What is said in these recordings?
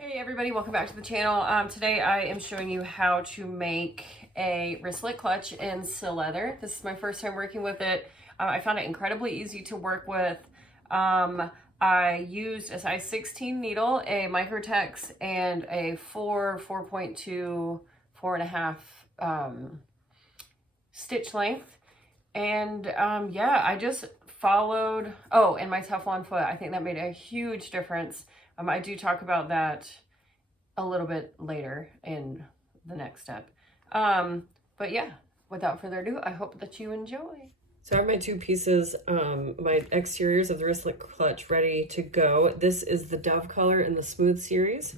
Hey everybody, welcome back to the channel. Today I am showing you how to make a wristlet clutch in Sileather. This is my first time working with it. I found it incredibly easy to work with. I used a size 16 needle, a Microtex, and a 4.2, 4.5 stitch length. And yeah, I just followed, oh, and my Teflon foot. I think that made a huge difference. I do talk about that a little bit later in the next step. But yeah, without further ado, I hope that you enjoy. So I have my two pieces, my exteriors of the wristlet clutch ready to go. This is the Dove color in the Smooth series.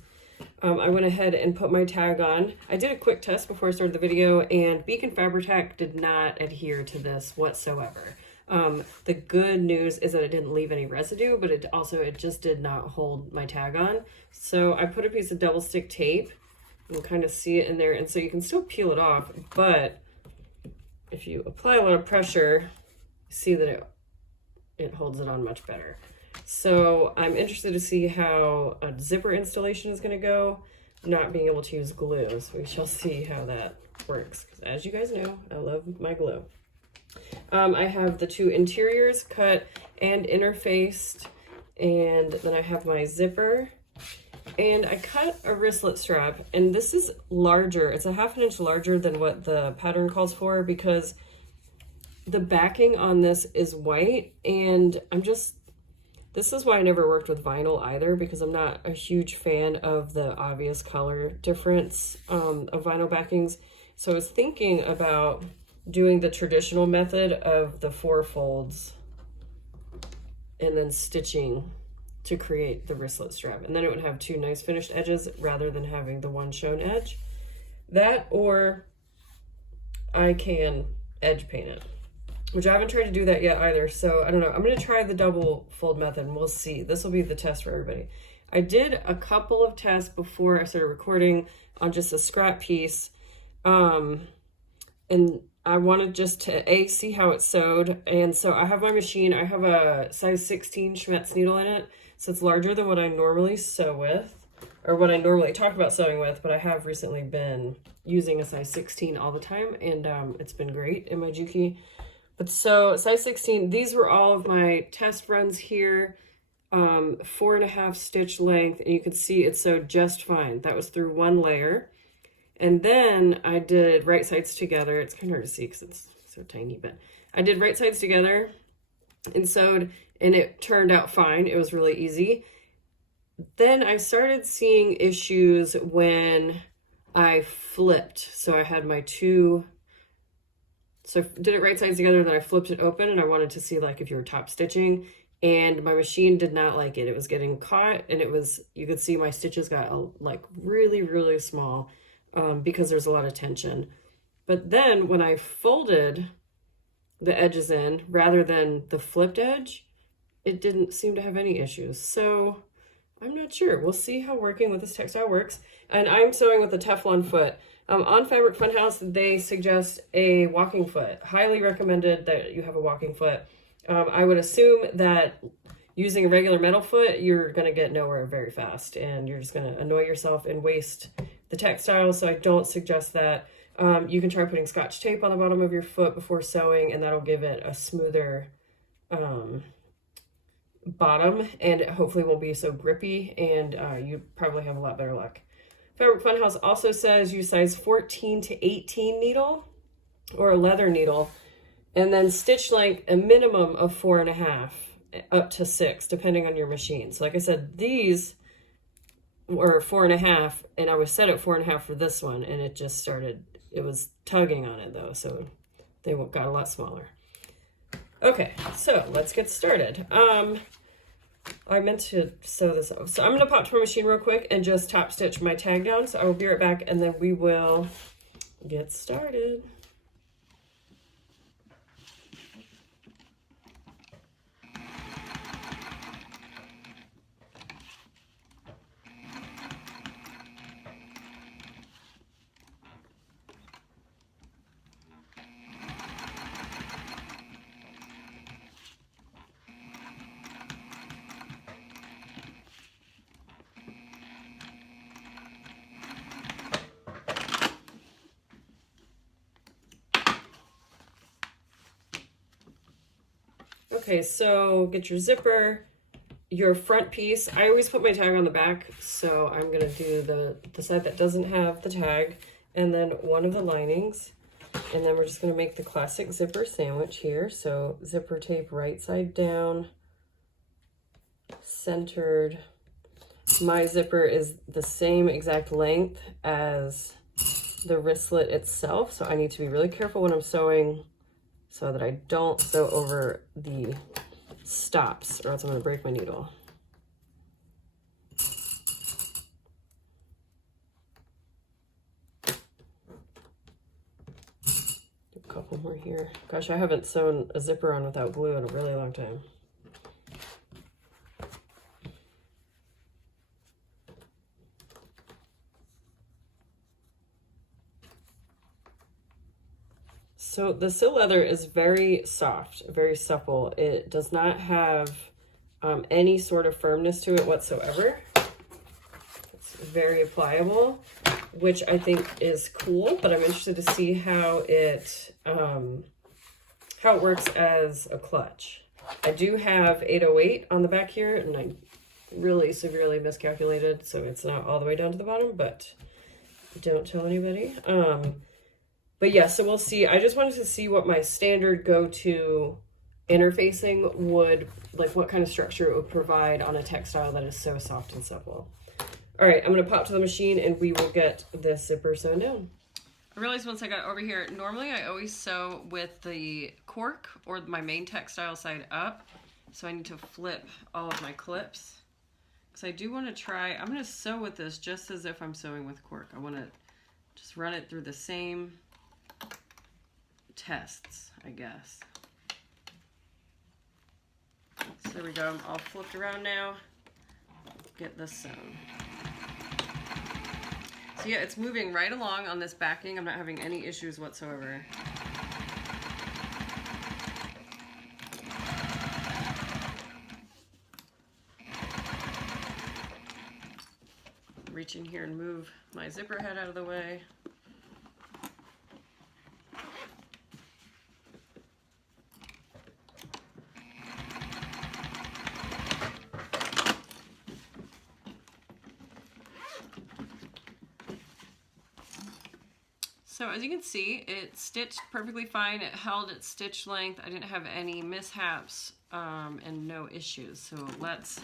I went ahead and put my tag on. I did a quick test before I started the video, and Beacon Fabric did not adhere to this whatsoever. The good news is that it didn't leave any residue, but it just did not hold my tag on. So I put a piece of double stick tape. You'll kind of see it in there, and so you can still peel it off, but if you apply a lot of pressure, you see that it holds it on much better. So I'm interested to see how a zipper installation is going to go, not being able to use glue. So we shall see how that works. As you guys know, I love my glue. I have the two interiors cut and interfaced, and then I have my zipper, and I cut a wristlet strap, and this is larger. It's a 1/2 inch larger than what the pattern calls for because the backing on this is white, and this is why I never worked with vinyl either, because I'm not a huge fan of the obvious color difference of vinyl backings. So I was thinking about doing the traditional method of the 4 folds and then stitching to create the wristlet strap. And then it would have 2 nice finished edges rather than having the 1 shown edge. That, or I can edge paint it, which I haven't tried to do that yet either. So I don't know. I'm going to try the double fold method and we'll see. This will be the test for everybody. I did a couple of tests before I started recording on just a scrap piece. And I wanted just to see how it sewed. And so I have my machine. I have a size 16 Schmetz needle in it. So it's larger than what I normally sew with, or what I normally talk about sewing with, but I have recently been using a size 16 all the time, and it's been great in my Juki. But so size 16, these were all of my test runs here, 4.5 stitch length, and you can see it sewed just fine. That was through 1 layer. And then I did right sides together. It's kind of hard to see because it's so tiny, but I did right sides together and sewed, and it turned out fine. It was really easy. Then I started seeing issues when I flipped. So I had my so I did it right sides together, then I flipped it open, and I wanted to see like if you were top stitching, and my machine did not like it. It was getting caught, and you could see my stitches got like really, really small. Because there's a lot of tension. But then when I folded the edges in rather than the flipped edge, it didn't seem to have any issues. So I'm not sure. We'll see how working with this textile works. And I'm sewing with a Teflon foot. On Fabric Funhouse, they suggest a walking foot. Highly recommended that you have a walking foot. I would assume that using a regular metal foot, you're going to get nowhere very fast, and you're just going to annoy yourself and waste the textile, so I don't suggest that. You can try putting Scotch tape on the bottom of your foot before sewing, and that'll give it a smoother bottom, and it hopefully won't be so grippy, and you probably have a lot better luck. Fabric Funhouse also says use size 14 to 18 needle or a leather needle, and then stitch length a minimum of 4.5 up to 6, depending on your machine. So like I said, these or 4.5, and I was set at 4.5 for this one, and it just started, it was tugging on it though, so they got a lot smaller. Okay, so let's get started. I meant to sew this up, so I'm going to pop to my machine real quick and just top stitch my tag down, so I will be right back, and then we will get started. Okay, so get your zipper, your front piece. I always put my tag on the back, so I'm gonna do the side that doesn't have the tag, and then one of the linings. And then we're just gonna make the classic zipper sandwich here. So zipper tape right side down, centered. My zipper is the same exact length as the wristlet itself, so I need to be really careful when I'm sewing so that I don't sew over the stops, or else I'm going to break my needle. A couple more here. Gosh, I haven't sewn a zipper on without glue in a really long time. So the Sileather is very soft, very supple. It does not have any sort of firmness to it whatsoever. It's very pliable, which I think is cool, but I'm interested to see how it works as a clutch. I do have 808 on the back here, and I really severely miscalculated, so it's not all the way down to the bottom, but don't tell anybody. But yeah, so we'll see. I just wanted to see what my standard go-to interfacing would, like what kind of structure it would provide on a textile that is so soft and supple. All right, I'm gonna pop to the machine and we will get this zipper sewn down. I realized once I got over here, normally I always sew with the cork or my main textile side up. So I need to flip all of my clips. So I do wanna try, I'm gonna sew with this just as if I'm sewing with cork. I wanna just run it through the same tests, I guess. So there we go, I'm all flipped around now. Get this sewn. So yeah, it's moving right along on this backing. I'm not having any issues whatsoever. Reach in here and move my zipper head out of the way. So as you can see, it stitched perfectly fine. It held its stitch length. I didn't have any mishaps and no issues. So let's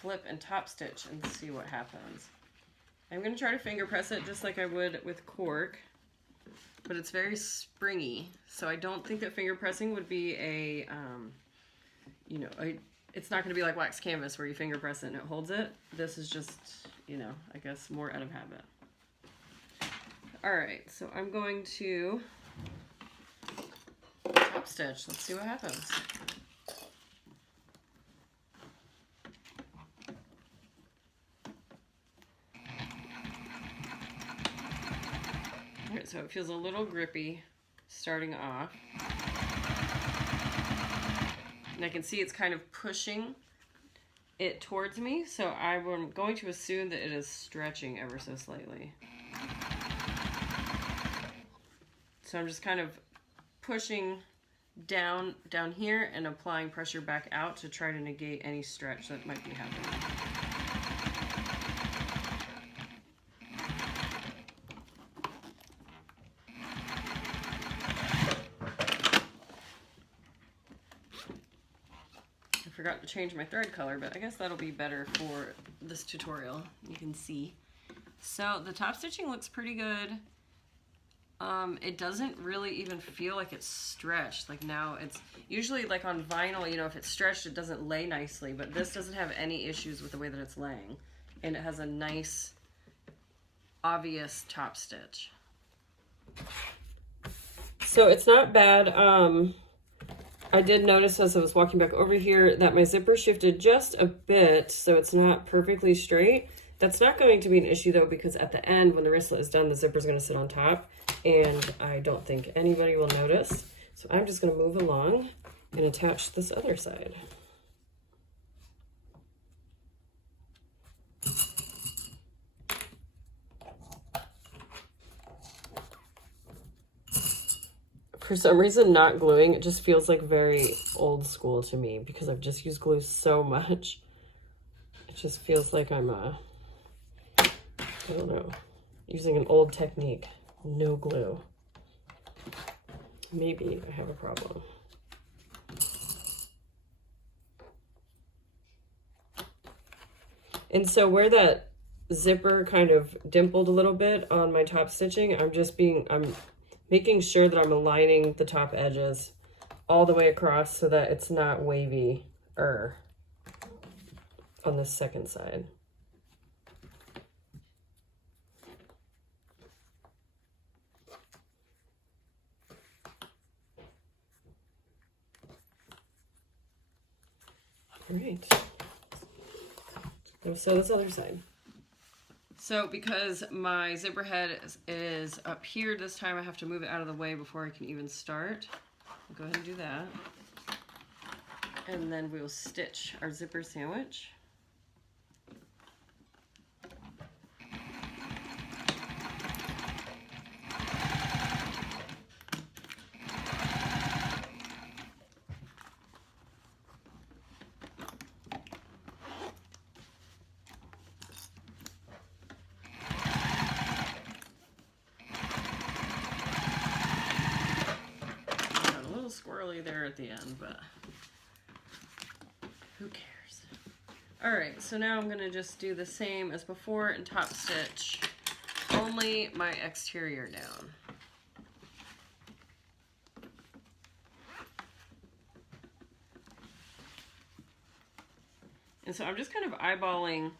flip and top stitch and see what happens. I'm going to try to finger press it just like I would with cork, but it's very springy. So I don't think that finger pressing would be a, you know, it's not going to be like wax canvas where you finger press it and it holds it. This is just, you know, I guess more out of habit. All right, so I'm going to top stitch. Let's see what happens. All right, so it feels a little grippy starting off. And I can see it's kind of pushing it towards me, so I'm going to assume that it is stretching ever so slightly. So I'm just kind of pushing down here and applying pressure back out to try to negate any stretch that might be happening. I forgot to change my thread color, but I guess that'll be better for this tutorial. You can see. So the top stitching looks pretty good. It doesn't really even feel like it's stretched. Like now it's usually like on vinyl, you know, if it's stretched, it doesn't lay nicely, but this doesn't have any issues with the way that it's laying. And it has a nice, obvious top stitch. So it's not bad. I did notice as I was walking back over here that my zipper shifted just a bit, so it's not perfectly straight. That's not going to be an issue though, because at the end, when the wristlet is done, the zipper is going to sit on top, and I don't think anybody will notice. So I'm just going to move along and attach this other side. for some reason, not gluing, it just feels like very old school to me because I've just used glue so much. It just feels like I'm, I don't know, using an old technique. No glue. Maybe I have a problem. And so where that zipper kind of dimpled a little bit on my top stitching, I'm making sure that I'm aligning the top edges all the way across so that it's not wavy-er on the second side. All right. Let's sew this other side. So because my zipper head is up here this time, I have to move it out of the way before I can even start. I'll go ahead and do that. And then we'll stitch our zipper sandwich. Squirrely there at the end, but who cares? All right, so now I'm gonna just do the same as before and top stitch only my exterior down. And so I'm just kind of eyeballing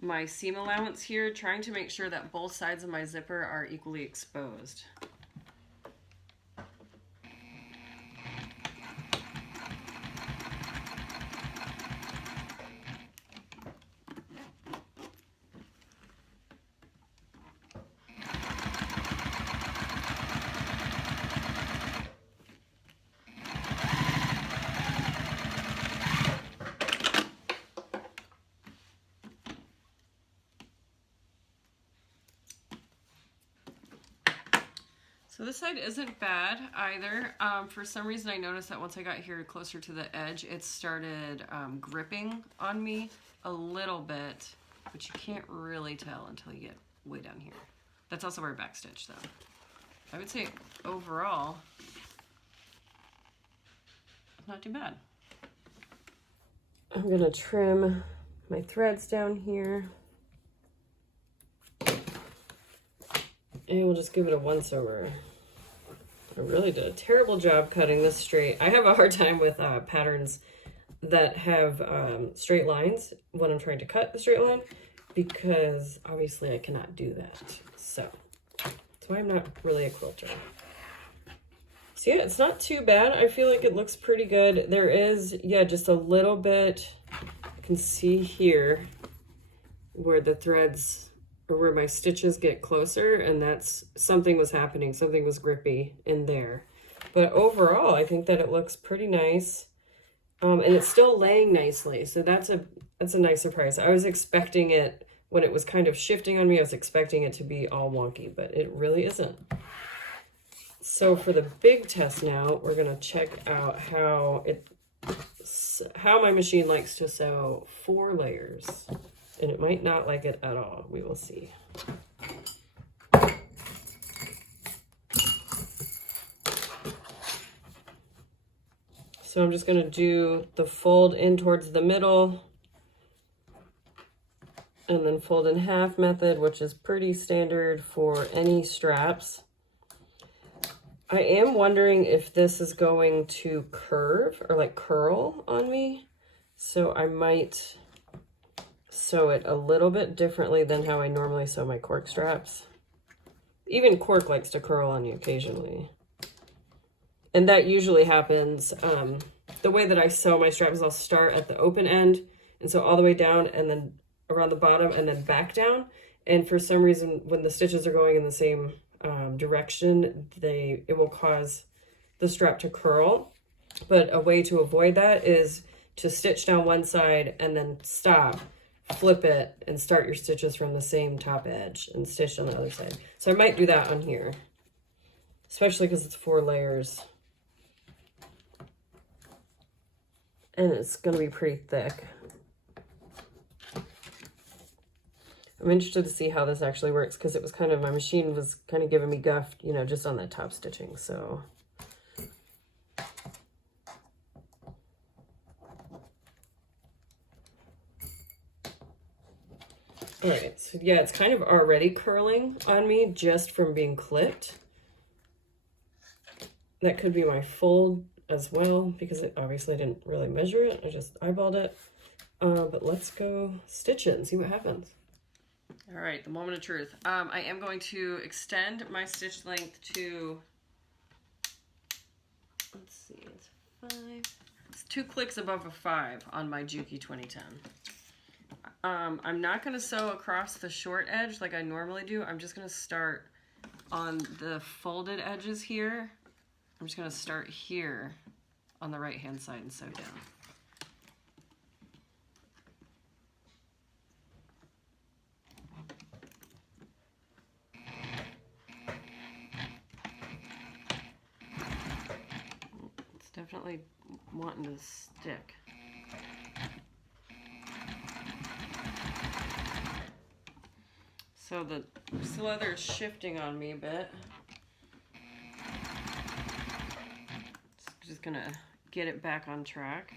my seam allowance here, trying to make sure that both sides of my zipper are equally exposed. So this side isn't bad either. For some reason I noticed that once I got here closer to the edge, it started gripping on me a little bit, but you can't really tell until you get way down here. That's also where I backstitch though. I would say overall, not too bad. I'm gonna trim my threads down here. And we'll just give it a once over. I really did a terrible job cutting this straight. I have a hard time with patterns that have straight lines when I'm trying to cut the straight line, because obviously I cannot do that. So that's why I'm not really a quilter. So yeah, it's not too bad. I feel like it looks pretty good. There is, yeah, just a little bit, you can see here where the threads or where my stitches get closer, and that's something was happening, something was grippy in there. But overall, I think that it looks pretty nice. And it's still laying nicely, so that's a nice surprise. I was expecting it, when it was kind of shifting on me, I was expecting it to be all wonky, but it really isn't. So for the big test now, we're gonna check out how my machine likes to sew 4 layers. And it might not like it at all. We will see. So I'm just going to do the fold in towards the middle and then fold in half method, which is pretty standard for any straps. I am wondering if this is going to curve or like curl on me. So I might sew it a little bit differently than how I normally sew my cork straps. Even cork likes to curl on you occasionally. And that usually happens, the way that I sew my straps is I'll start at the open end and sew all the way down and then around the bottom and then back down. And for some reason, when the stitches are going in the same direction, it will cause the strap to curl. But a way to avoid that is to stitch down one side and then stop, flip it, and start your stitches from the same top edge and stitch on the other side. So I might do that on here. especially because it's 4 layers. And it's going to be pretty thick. I'm interested to see how this actually works because it was kind of, my machine was kind of giving me guff, you know, just on that top stitching. So all right, so yeah, it's kind of already curling on me just from being clipped. That could be my fold as well because it obviously I didn't really measure it. I just eyeballed it. But let's go stitch it and see what happens. All right, the moment of truth. I am going to extend my stitch length to, let's see, it's 5. It's 2 clicks above a 5 on my Juki 2010. I'm not going to sew across the short edge like I normally do. I'm just going to start on the folded edges here. I'm just going to start here on the right hand side and sew down. It's definitely wanting to stick. So the Sileather is shifting on me a bit. Just gonna get it back on track.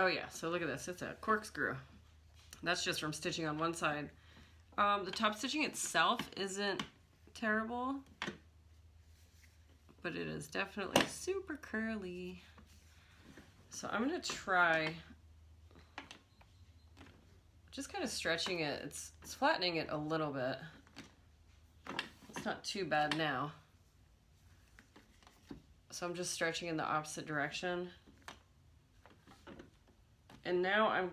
Oh yeah, so look at this, it's a corkscrew. That's just from stitching on one side. The top stitching itself isn't terrible, but it is definitely super curly. So I'm gonna try just kind of stretching it. It's flattening it a little bit. It's not too bad now. So I'm just stretching in the opposite direction. And now I'm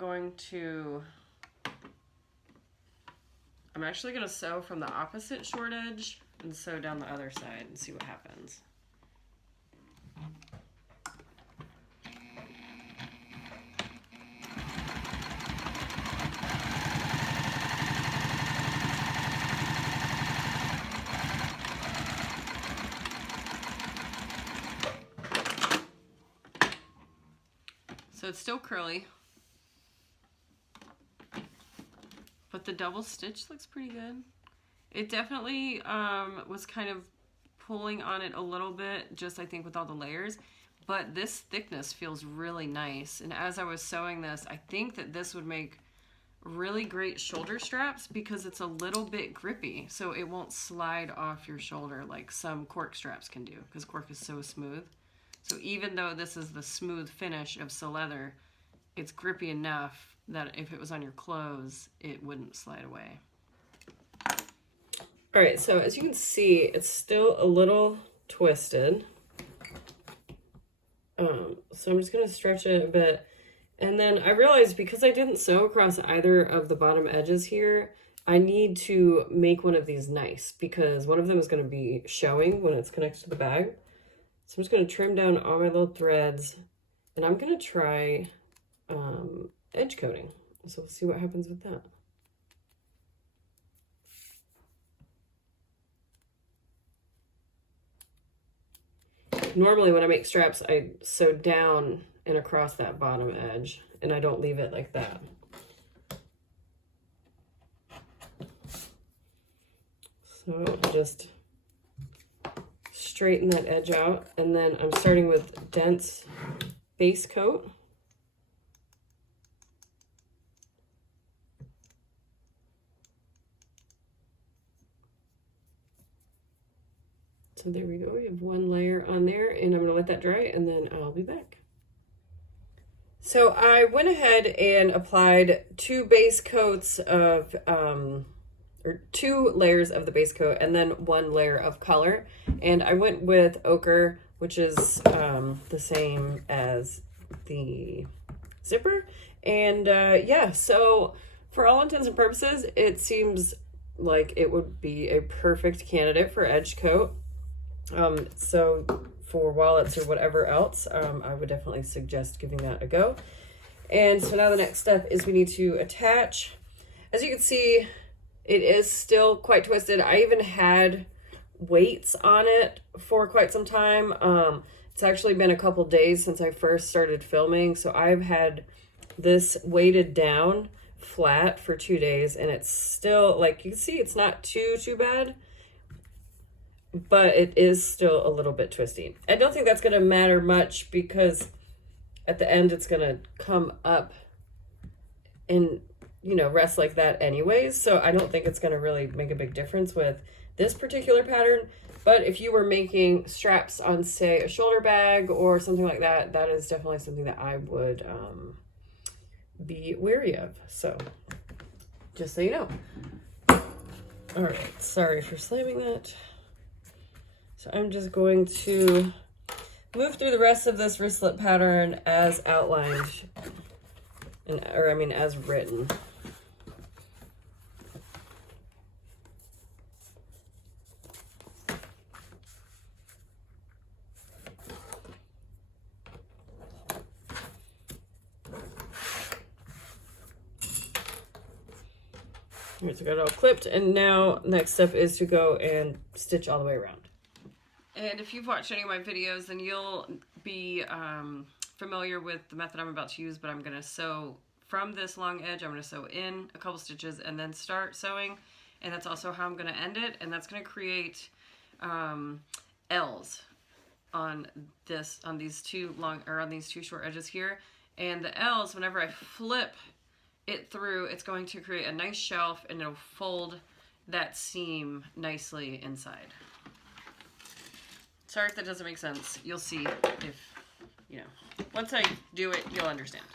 actually going to sew from the opposite short edge and sew down the other side and see what happens. So it's still curly, but the double stitch looks pretty good. It definitely was kind of pulling on it a little bit, just I think with all the layers, but this thickness feels really nice. And as I was sewing this, I think that this would make really great shoulder straps because it's a little bit grippy, so it won't slide off your shoulder like some cork straps can do, because cork is so smooth. So even though this is the smooth finish of Sileather, it's grippy enough that if it was on your clothes, it wouldn't slide away. All right, so as you can see, it's still a little twisted. So I'm just gonna stretch it a bit. And then I realized because I didn't sew across either of the bottom edges here, I need to make one of these nice because one of them is gonna be showing when it's connected to the bag. So I'm just gonna trim down all my little threads and I'm gonna try edge coating. So we'll see what happens with that. Normally when I make straps, I sew down and across that bottom edge, and I don't leave it like that. So just straighten that edge out, and then I'm starting with dense base coat. So there we go, we have one layer on there, and I'm gonna let that dry, and then I'll be back. So I went ahead and applied 2 base coats of or 2 layers of the base coat and then 1 layer of color. And I went with ochre, which is the same as the zipper. And yeah, so for all intents and purposes, it seems like it would be a perfect candidate for edge coat. So for wallets or whatever else, I would definitely suggest giving that a go. And so now the next step is we need to attach. As you can see, it is still quite twisted. I even had weights on it for quite some time. It's actually been a couple days since I first started filming, so I've had this weighted down flat for 2 days, and it's still, like you can see, it's not too bad, but it is still a little bit twisty. I don't think that's going to matter much because at the end it's going to come up and, you know, rest like that anyways, so I don't think it's going to really make a big difference with this particular pattern. But if you were making straps on, say, a shoulder bag or something like that, that is definitely something that I would be wary of. So just so you know. All right, sorry for slamming that. So I'm just going to move through the rest of this wristlet pattern as outlined, as written. All right, so I got it all clipped, and now next step is to go and stitch all the way around. And if you've watched any of my videos, then you'll be familiar with the method I'm about to use, but I'm going to sew from this long edge. I'm going to sew in a couple stitches and then start sewing, and that's also how I'm going to end it, and that's going to create L's on these two short edges here. And the L's, whenever I flip it through, it's going to create a nice shelf, and it'll fold that seam nicely inside. Sorry if that doesn't make sense. You'll see if, you know, once I do it, you'll understand.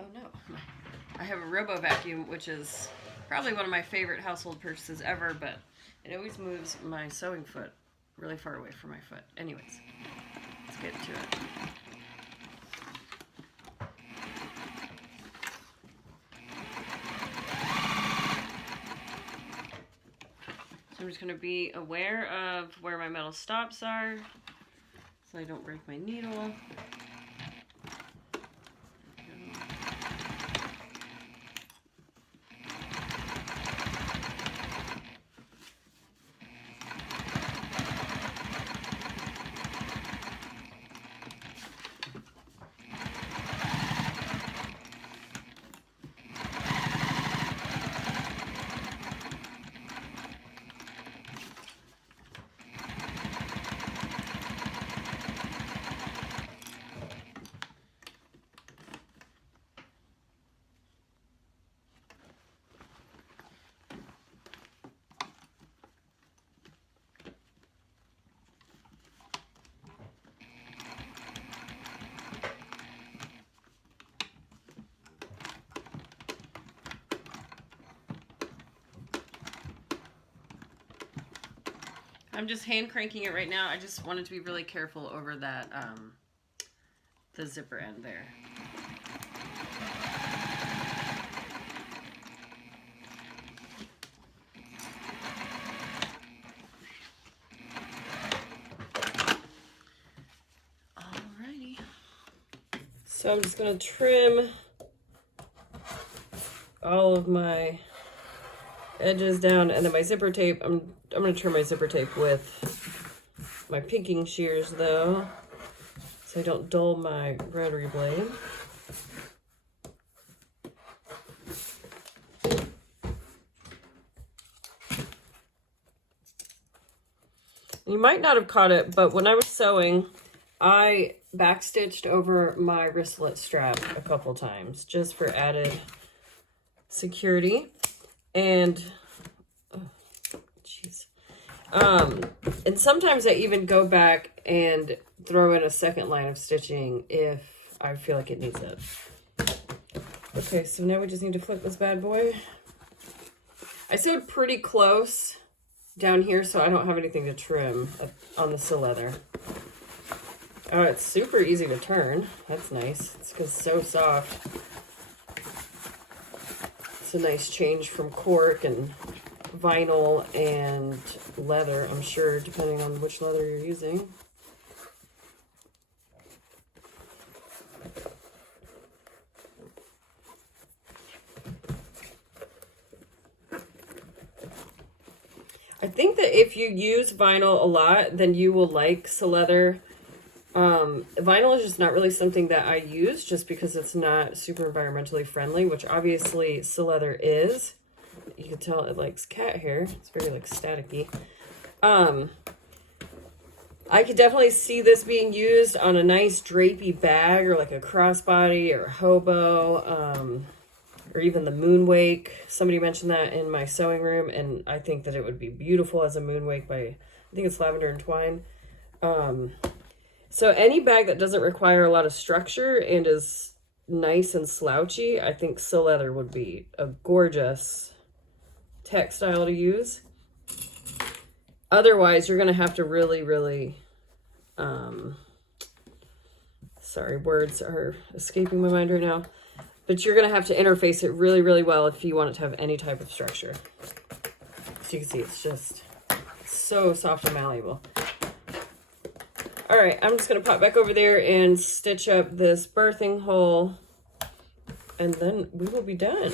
Oh no, I have a robo vacuum, which is probably one of my favorite household purchases ever, but it always moves my sewing foot really far away from my foot. Anyways, let's get to it. I'm just going to be aware of where my metal stops are so I don't break my needle. I'm just hand cranking it right now. I just wanted to be really careful over that, the zipper end there. Alrighty. So I'm just gonna trim all of my edges down, and then my zipper tape, I'm going to trim my zipper tape with my pinking shears though, so I don't dull my rotary blade. You might not have caught it, but when I was sewing, I backstitched over my wristlet strap a couple times just for added security. And and sometimes I even go back and throw in a second line of stitching if I feel like it needs it. Okay, so now we just need to flip this bad boy. I sewed pretty close down here, so I don't have anything to trim on the Sileather. Oh, it's super easy to turn. That's nice. It's because it's so soft. It's a nice change from cork and vinyl and leather, I'm sure, depending on which leather you're using. I think that if you use vinyl a lot, then you will like Sileather. Vinyl is just not really something that I use just because it's not super environmentally friendly, which obviously Sileather is. You can tell it likes cat hair. It's very like staticky. I could definitely see this being used on a nice drapey bag or like a crossbody or a hobo, or even the moonwake. Somebody mentioned that in my sewing room, and I think that it would be beautiful as a moonwake by, I think it's Lavender and Twine. So any bag that doesn't require a lot of structure and is nice and slouchy, I think Sileather would be a gorgeous textile to use. Otherwise, you're going to have to really, sorry, words are escaping my mind right now. But you're going to have to interface it really well if you want it to have any type of structure. So you can see it's just so soft and malleable. All right, I'm just going to pop back over there and stitch up this birthing hole, and then we will be done.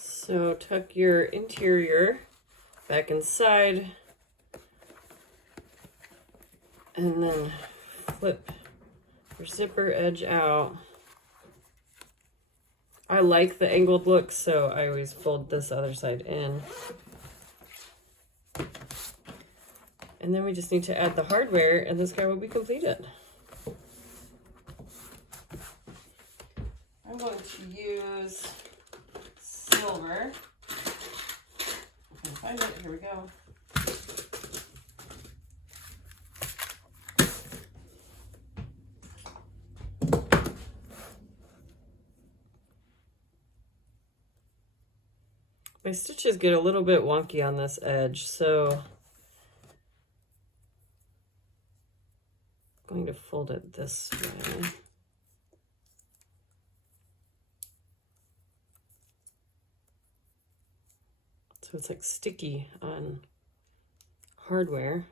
So tuck your interior back inside and then flip your zipper edge out. I like the angled look, so I always fold this other side in. And then we just need to add the hardware and this guy will be completed. I'm going to use silver. I can find it. Here we go. My stitches get a little bit wonky on this edge, so I'm going to fold it this way. So it's like sticky on hardware.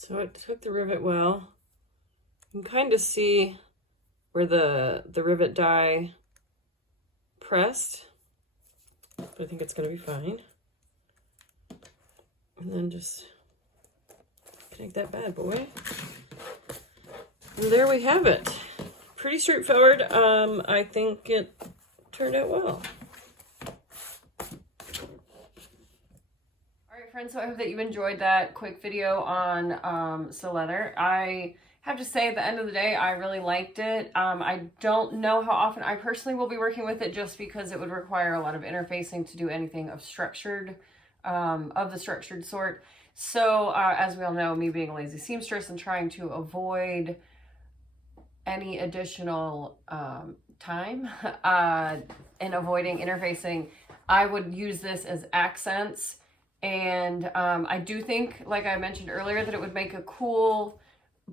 So it took the rivet well. You can kind of see where the rivet die pressed, but I think it's going to be fine. And then just connect that bad boy. And there we have it. Pretty straightforward. I think it turned out well. Friends, so I hope that you enjoyed that quick video on Sileather. I have to say, at the end of the day, I really liked it. I don't know how often I personally will be working with it, just because it would require a lot of interfacing to do anything of structured, of the structured sort. So as we all know, me being a lazy seamstress and trying to avoid any additional time and avoiding interfacing, I would use this as accents. And I do think, like I mentioned earlier, that it would make a cool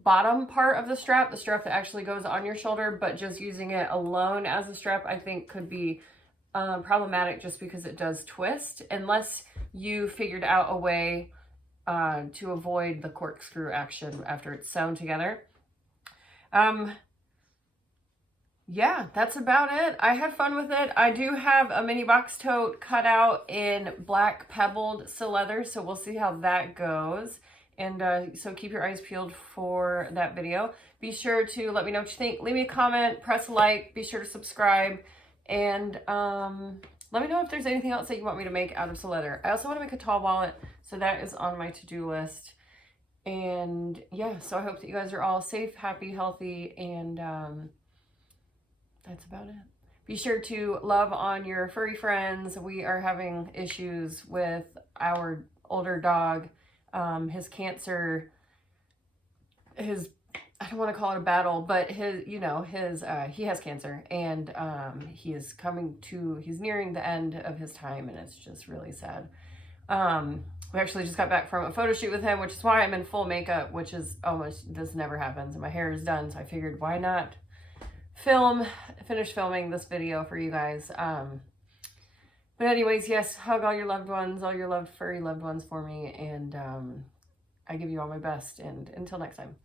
bottom part of the strap that actually goes on your shoulder, but just using it alone as a strap, I think could be problematic just because it does twist, unless you figured out a way to avoid the corkscrew action after it's sewn together. Yeah, that's about it. I had fun with it. I do have a mini box tote cut out in black pebbled Sileather, so we'll see how that goes. And so keep your eyes peeled for that video. Be sure to let me know what you think. Leave me a comment, press like, be sure to subscribe, and let me know if there's anything else that you want me to make out of Sileather. I also want to make a tall wallet, so that is on my to-do list. And yeah, so I hope that you guys are all safe, happy, healthy, and that's about it. Be sure to love on your furry friends. We are having issues with our older dog. His cancer, I don't want to call it a battle, but he has cancer, and he's nearing the end of his time, and it's just really sad. We actually just got back from a photo shoot with him, which is why I'm in full makeup, which is this never happens, and my hair is done, so I figured why not finish filming this video for you guys. But anyways, yes, hug all your loved ones, all your loved furry loved ones for me, and I give you all my best, and until next time.